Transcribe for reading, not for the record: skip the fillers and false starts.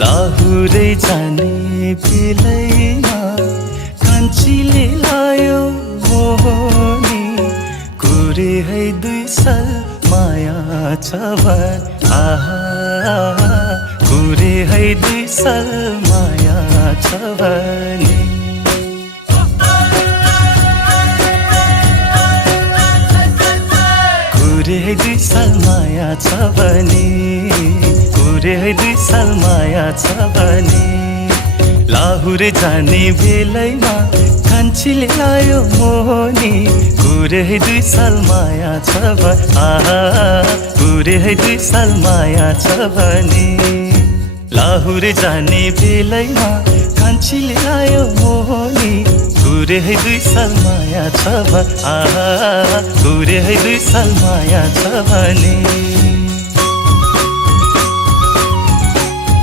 लाहुरै जाने बेलैमा कान्छीले लायो मोहनी कुरे है 2 साल माया छ भने आहा कुरे है 2 साल माया छ भने कुरे है 2 साल माया छ भने कुरे है 2 साल माया छ भने लाहुरे जाने बेलैमा कान्छीले लायो मोहनी कुरे है 2 साल माया छ भने आहा कुरे है 2 साल माया छ भने लाहुरे जाने बेलैमा कान्छीले लायो मोहनी कुरे है 2 साल माया छ भने आहा कुरे है 2 साल माया छ भने